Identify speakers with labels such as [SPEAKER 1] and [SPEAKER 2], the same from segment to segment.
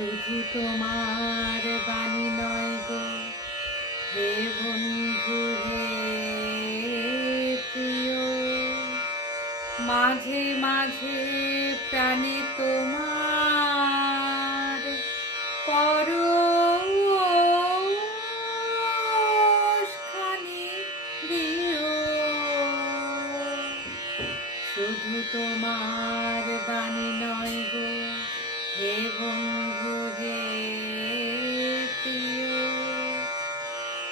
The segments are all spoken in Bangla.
[SPEAKER 1] শুধু তোমার বাণী নয় গো। হে বন্ধু, হে প্রিয়। মাঝে মাঝে প্রাণে তোমার দিও। শুধু তোমার বাণী নয় গো। হে বন্ধু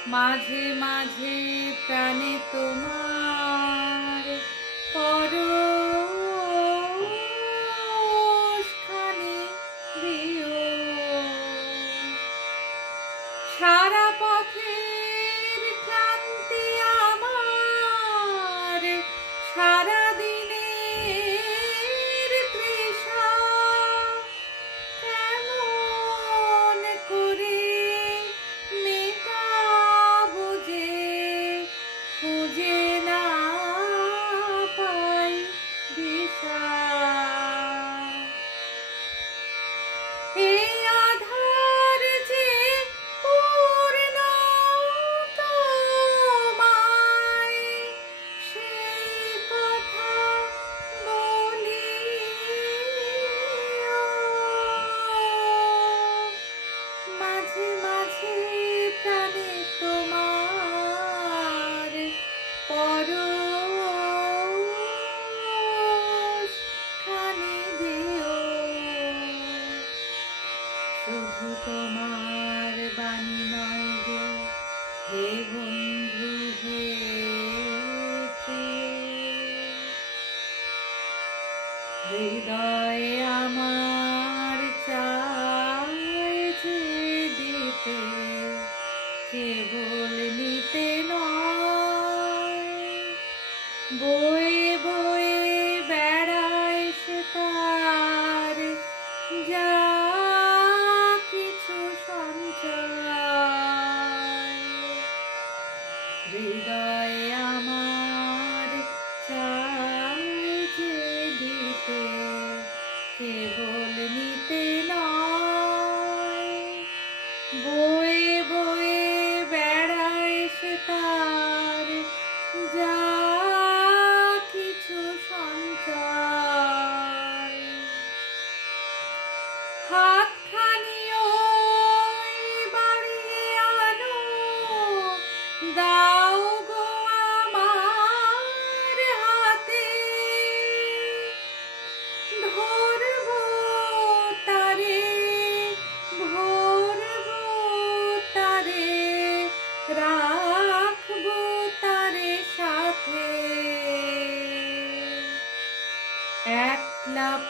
[SPEAKER 1] মাঝে মাঝে প্রাণে তোমার পর সারা পথের শুধু তোমার বাণী নয় গো হে বন্ধু, হে হৃদয়ে আমার যে দিতে, কেবল নিতে নয়। বয়ে আমার যে বয়ে বয়ে বেড়ায় সে তার যা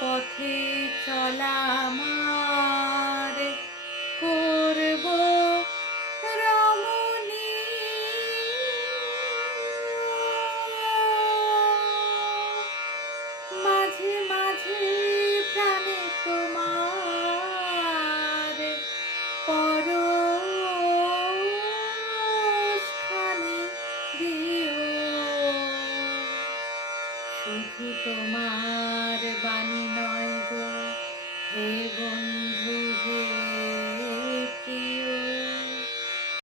[SPEAKER 1] পথে চলা আমার। করব রমণী। মাঝে মাঝে প্রাণে তোমার শুধু তোমার বাণী নয় গো হে বন্ধু